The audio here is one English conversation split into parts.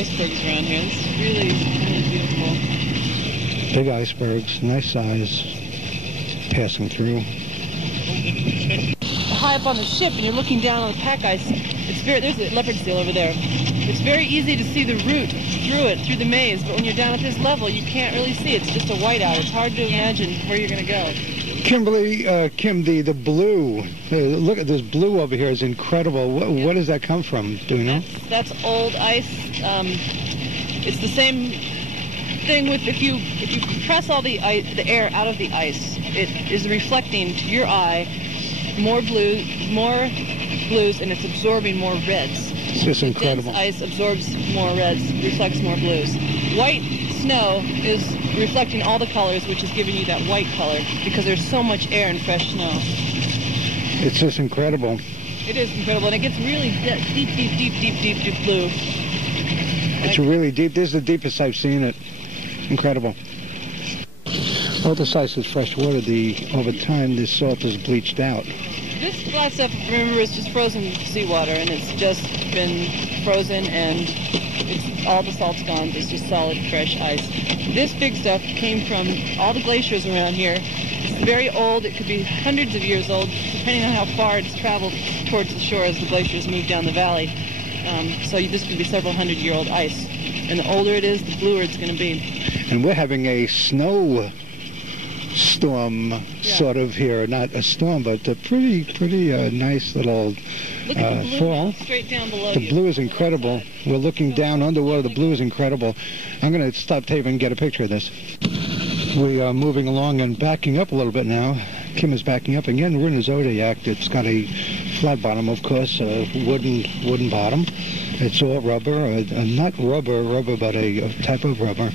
icebergs around here. This is really, really beautiful. Big icebergs, nice size, passing through. High up on the ship, and you're looking down on the pack ice. There's a leopard seal over there. It's very easy to see the route through the maze, but when you're down at this level, you can't really see. It's just a whiteout. It's hard to imagine where you're going to go. Kimberly, Kim, the blue, look at this blue over here is incredible. What does that come from? Do you know? That's old ice. It's the same thing with if you press all the air out of the ice, it is reflecting to your eye more blues, and it's absorbing more reds. It's just incredible. Dense ice absorbs more reds, reflects more blues. White snow is reflecting all the colors, which is giving you that white color because there's so much air in fresh snow. It's just incredible. It is incredible, and it gets really deep blue. It's really deep. This is the deepest I've seen it. Incredible. All this ice is fresh water. Over time, this salt is bleached out. This black stuff, remember, is just frozen seawater, and it's just been frozen, and all the salt's gone. It's just solid, fresh ice. This big stuff came from all the glaciers around here. It's very old. It could be hundreds of years old, depending on how far it's traveled towards the shore as the glaciers move down the valley. So this could be several hundred-year-old ice. And the older it is, the bluer it's going to be. And we're having a snow storm sort of here. Not a storm, but a pretty nice little Look at the blue fall. Straight down below The blue is incredible. We're looking down underwater. The blue is incredible. I'm going to stop taping and get a picture of this. We are moving along and backing up a little bit now. Kim is backing up again. We're in a Zodiac. It's got a flat bottom, of course, a wooden bottom. It's all rubber, not rubber, but a type of rubber.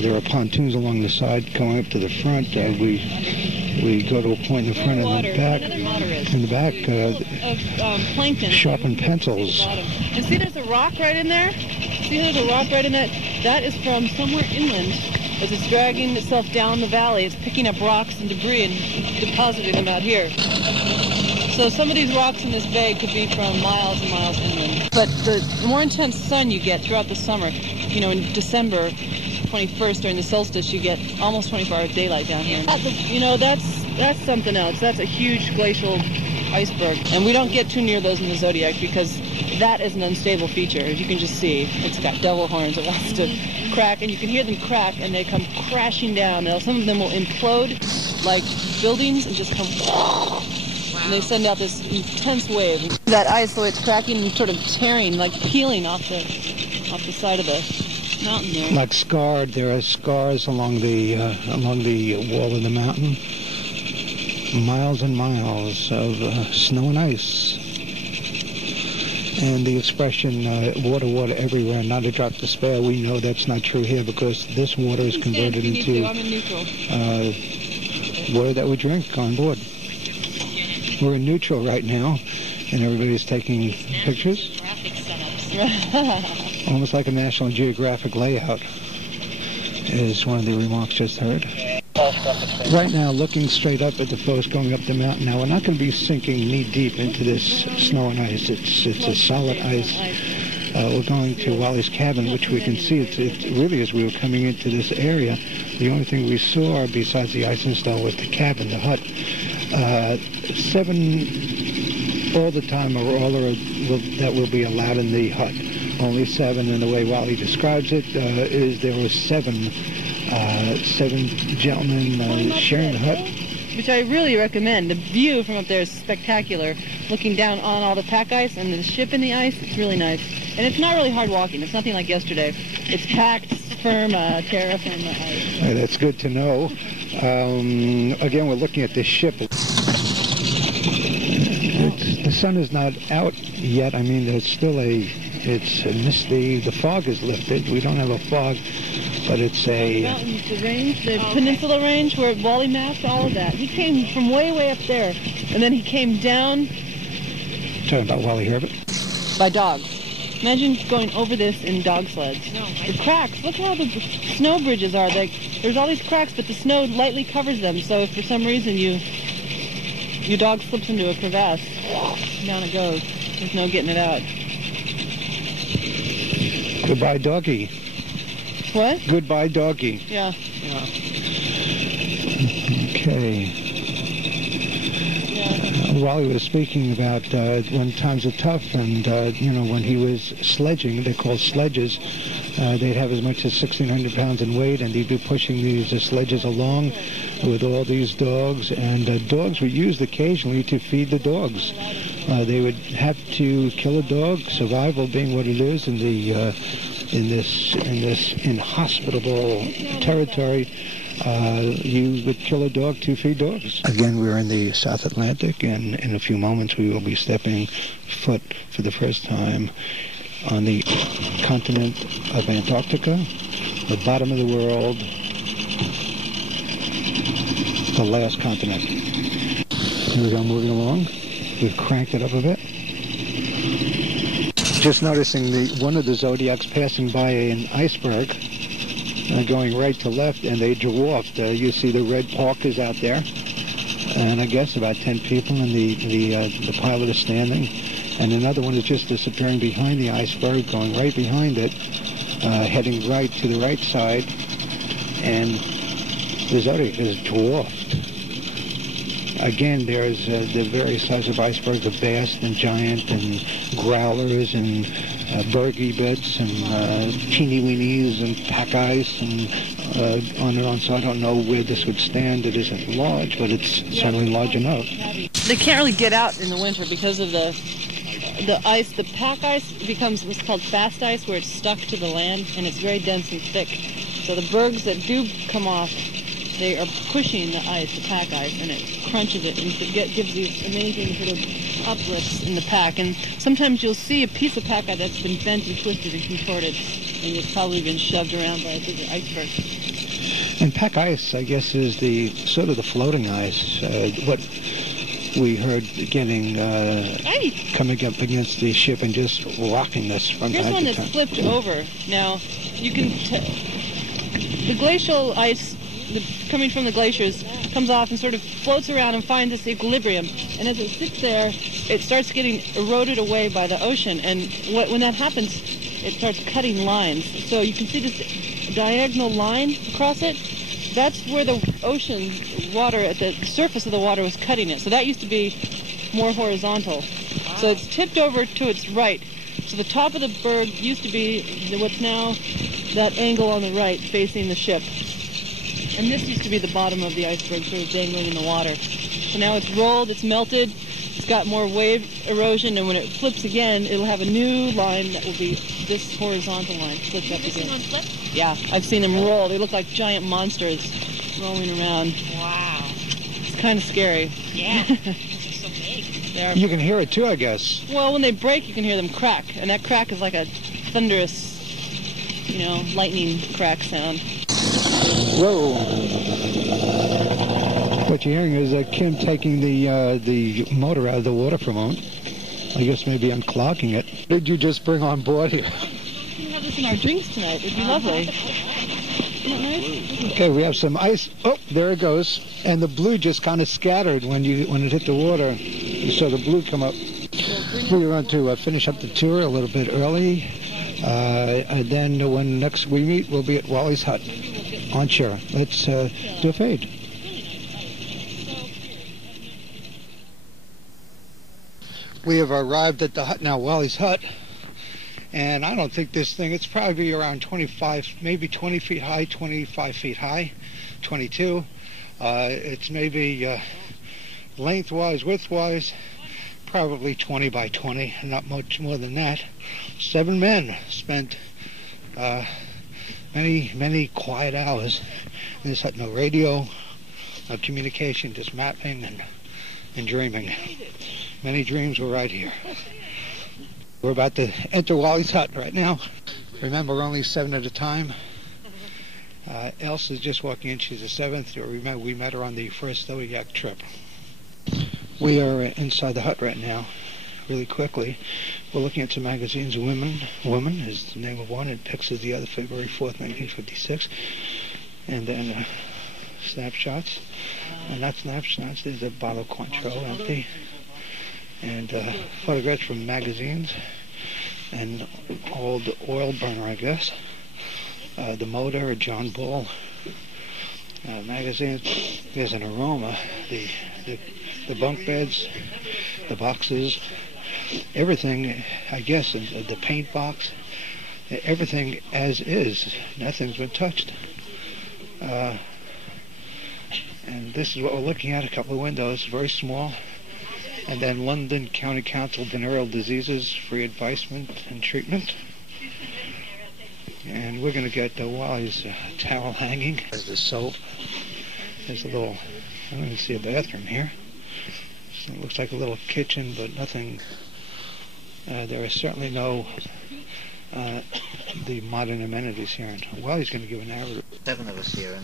There are pontoons along the side going up to the front. We go to a point in the front and the back. In the back, plankton. Sharpened pencils. And see, there's a rock right in there. See, there's a rock right in that. That is from somewhere inland. As it's dragging itself down the valley, it's picking up rocks and debris and depositing them out here. So some of these rocks in this bay could be from miles and miles inland. But the more intense sun you get throughout the summer, you know, in December 21st during the solstice, you get almost 24 hours daylight down here. You know, that's something else. That's a huge glacial iceberg. And we don't get too near those in the Zodiac because that is an unstable feature. As you can just see, it's got devil horns. It wants to crack, and you can hear them crack, and they come crashing down. Now, some of them will implode like buildings and just come... And they send out this intense wave. That ice, the way it's cracking and sort of tearing, like peeling off the side of the mountain there. Like scarred. There are scars along the wall of the mountain. Miles and miles of snow and ice. And the expression, water, water everywhere, not a drop to spare, we know that's not true here because this water is converted into water that we drink on board. We're in neutral right now, and everybody's taking pictures. Almost like a National Geographic layout, is one of the remarks just heard. Right now, looking straight up at the folks going up the mountain. Now, we're not going to be sinking knee-deep into this snow and ice. It's a solid ice. We're going to Wally's cabin, which we can see. It really, as we were coming into this area, the only thing we saw besides the ice and snow was the cabin, the hut. 7 all the time are all that will be allowed in the hut. Only 7, and the way Wally describes it is there were 7 gentlemen sharing the hut. Which I really recommend. The view from up there is spectacular. Looking down on all the pack ice and the ship in the ice, it's really nice. And it's not really hard walking. It's nothing like yesterday. It's packed, firm, terra firma ice. That's good to know. Again, we're looking at this ship. The sun is not out yet. I mean, it's still it's misty. The fog is lifted. We don't have a fog, but it's a... Mountains, the range, the peninsula range where Wally mapped all of that. He came from way, way up there, and then he came down... Talking about Wally Herbert? By dog. Imagine going over this in dog sleds. The cracks, look how the snow bridges are. There's all these cracks, but the snow lightly covers them, so if for some reason your dog slips into a crevasse, down it goes. There's no getting it out. Goodbye, doggy. What? Goodbye, doggy. Yeah. Yeah. Okay. Wally was speaking about when times are tough, and you know, when he was sledging, they're called sledges. They'd have as much as 1,600 pounds in weight, and he'd be pushing these sledges along with all these dogs, and dogs were used occasionally to feed the dogs. They would have to kill a dog, survival being what it is in the in this inhospitable territory. You would kill a dog to feed dogs. Again, we're in the South Atlantic, and in a few moments we will be stepping foot for the first time on the continent of Antarctica, the bottom of the world, the last continent. Here we go, moving along. We've cranked it up a bit. Just noticing one of the Zodiacs passing by an iceberg, going right to left, and they dwarfed. You see the red parkas out there, and I guess about 10 people, and the pilot is standing, and another one is just disappearing behind the iceberg, going right behind it, heading right to the right side, and the Zodiac is dwarfed. Again, there's the various sizes of icebergs, the vast and giant and growlers and bergy bits and teeny weenies and pack ice and on and on. So I don't know where this would stand. It isn't large, but it's certainly large enough. They can't really get out in the winter because of the ice. The pack ice becomes what's called fast ice, where it's stuck to the land and it's very dense and thick. So the bergs that do come off, they are pushing the ice, the pack ice, and it crunches it, and it gives these amazing sort of uplifts in the pack. And sometimes you'll see a piece of pack ice that's been bent and twisted and contorted, and it's probably been shoved around by a bigger iceberg. And pack ice, I guess, is the sort of the floating ice. What we heard getting coming up against the ship and just rocking us from time to time. Here's one that's flipped over. Now, you can the glacial ice coming from the glaciers comes off and sort of floats around and finds this equilibrium. And as it sits there, it starts getting eroded away by the ocean. And when that happens, it starts cutting lines. So you can see this diagonal line across it. That's where the ocean water, at the surface of the water, was cutting it. So that used to be more horizontal. So it's tipped over to its right. So the top of the berg used to be what's now that angle on the right facing the ship. And this used to be the bottom of the iceberg, sort of dangling in the water. So now it's rolled, it's melted, it's got more wave erosion, and when it flips again, it'll have a new line that will be this horizontal line, flipped up again. Flip? Yeah, I've seen them roll. They look like giant monsters rolling around. Wow. It's kind of scary. Yeah. They're so big. They are. You can hear it too, I guess. Well, when they break, you can hear them crack, and that crack is like a thunderous, lightning crack sound. Whoa! What you're hearing is Kim taking the motor out of the water for a moment. I guess maybe unclogging it. What did you just bring on board here? We can have this in our drinks tonight. It'd be lovely. Isn't that nice? Okay, we have some ice. Oh, there it goes. And the blue just kind of scattered when it hit the water. You saw the blue come up. We were going to finish up the tour a little bit early. And then when next we meet, we'll be at Wally's hut on shore. Let's do a fade. We have arrived at the hut now, Wally's hut, and I don't think this thing, it's probably around 25, maybe 20 feet high, 25 feet high, 22. It's maybe lengthwise, widthwise, probably 20 by 20, not much more than that. 7 men spent many quiet hours in this hut. No radio, no communication, just mapping and dreaming. Many dreams were right here. We're about to enter Wally's hut right now. Remember, we're only 7 at a time. Elsa's just walking in. She's the 7th. We met her on the first Zodiac trip. We are inside the hut right now. Really quickly, we're looking at some magazines. Woman is the name of one. It pictures the other, February 4th, 1956. And then snapshots. And not snapshots. There's a bottle of Cointreau empty. And photographs from magazines. an old oil burner, I guess. The motor, a John Bull magazine. There's an aroma. The bunk beds, the boxes, everything, I guess, the paint box, everything as is. Nothing's been touched. And this is what we're looking at, a couple of windows, very small. And then London County Council Venereal Diseases, free advisement and treatment. And we're going to get Wally's towel hanging. There's the soap. There's a little, I don't even see a bathroom here. So it looks like a little kitchen, but nothing. There is certainly no the modern amenities here. And Wally's going to give an average. 7 of us here,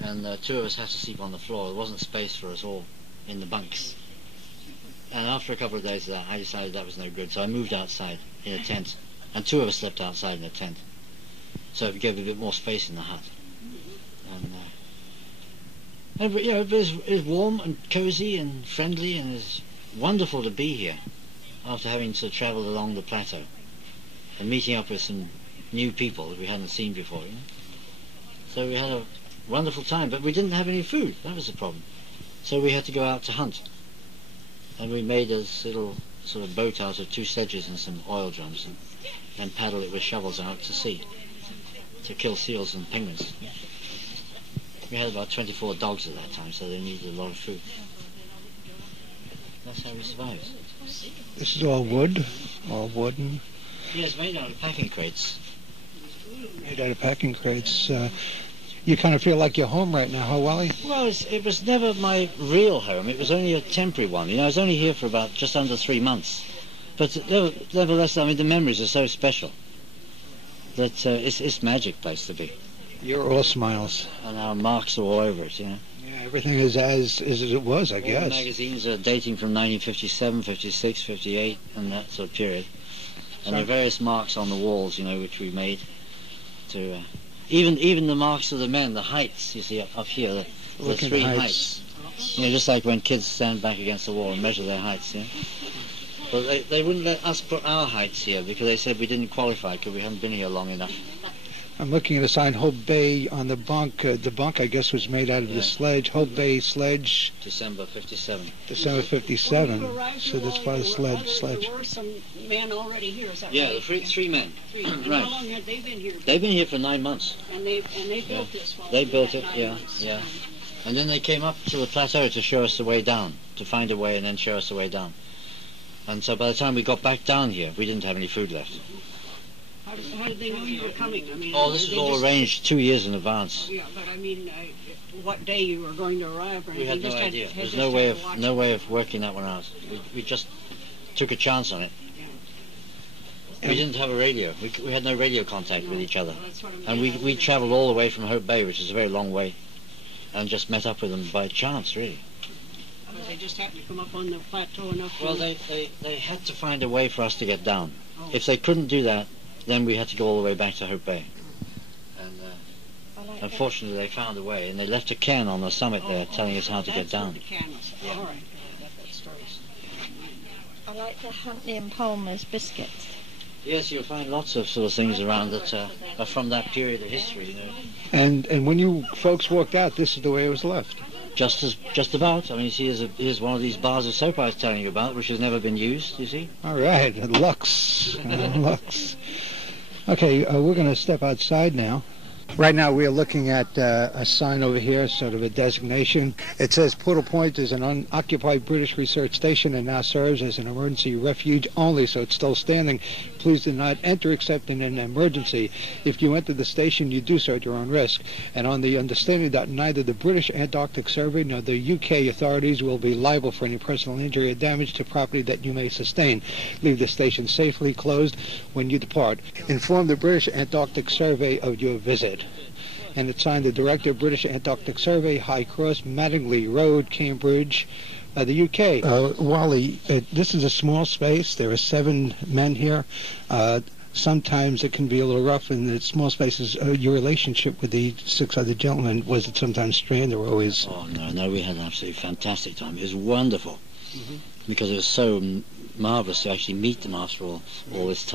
and 2 of us had to sleep on the floor. There wasn't space for us all in the bunks. And after a couple of days of that, I decided that was no good, so I moved outside in a tent. And 2 of us slept outside in a tent. So it gave a bit more space in the hut. And you know, it was warm and cozy and friendly, and it's wonderful to be here after having sort of travelled along the plateau and meeting up with some new people that we hadn't seen before. You know? So we had a wonderful time, but we didn't have any food. That was the problem. So we had to go out to hunt. And we made a little sort of boat out of 2 sledges and some oil drums, and paddle it with shovels out to sea to kill seals and penguins. We had about 24 dogs at that time, so they needed a lot of food. That's how we survived. This is all wood, all wooden. Yeah, it's made out of packing crates. Made out of packing crates. You kind of feel like you're home right now, huh, Wally? Well, it was never my real home. It was only a temporary one. You know, I was only here for about just under 3 months. But nevertheless, I mean, the memories are so special that it's a magic place to be. You're all smiles. And our marks are all over it, you know. Yeah, everything is as it was, I guess. All the magazines are dating from 1957, 56, 58, and that sort of period. And there are various marks on the walls, you know, which we made to... Even the marks of the men, the heights, you see, up here, the 3 heights. You know, just like when kids stand back against the wall and measure their heights, yeah. But they wouldn't let us put our heights here because they said we didn't qualify because we hadn't been here long enough. I'm looking at a sign, Hope Bay, on the bunk. The bunk, I guess, was made out of the sledge. Hope Bay sledge. December 57. December 57. So that's by the sledge. There were some men already here, is that right? Yeah, the 3 men. 3. And Right. how long had they been here? They've been here for 9 months. And they built this one. They built it, yeah. And then they came up to the plateau to show us the way down, to find a way and then show us the way down. And so by the time we got back down here, we didn't have any food left. How did they know you were coming? I mean, Oh, this was all arranged 2 years in advance. Yeah, but I mean, what day you were going to arrive or anything? We had no just idea. Had There's just no had to way of working that one out. We just took a chance on it. We didn't have a radio. We had no radio contact with each other. And we travelled all the way from Hope Bay, which is a very long way, and just met up with them by chance, really. They just happened to come up on the plateau enough. Well, they had to find a way for us to get down. If they couldn't do that, then we had to go all the way back to Hope Bay. And unfortunately, they found a way, and they left a cairn on the summit there telling us how to get down. Yeah. All right. That story. I like the Huntly Palmer's biscuits. Yes, you'll find lots of sort of things around that are from that period of history, you know. And when you folks walked out, this is the way it was left. Just about. I mean, you see, here's one of these bars of soap I was telling you about, which has never been used, you see. All right, Lux. Lux. Okay, we're going to step outside now. Right now we are looking at a sign over here, sort of a designation. It says Poodle Point is an unoccupied British research station and now serves as an emergency refuge only, so it's still standing. Please do not enter except in an emergency. If you enter the station, you do so at your own risk. And on the understanding that neither the British Antarctic Survey nor the UK authorities will be liable for any personal injury or damage to property that you may sustain. Leave the station safely closed when you depart. Inform the British Antarctic Survey of your visit. And it's signed the Director of British Antarctic Survey, High Cross, Mattingley Road, Cambridge, the UK. Wally, this is a small space. There are 7 men here. Sometimes it can be a little rough in the small spaces. Your relationship with the 6 other gentlemen, was it sometimes strained or always? Oh, no, we had an absolutely fantastic time. It was wonderful because it was so marvellous to actually meet them after all this time.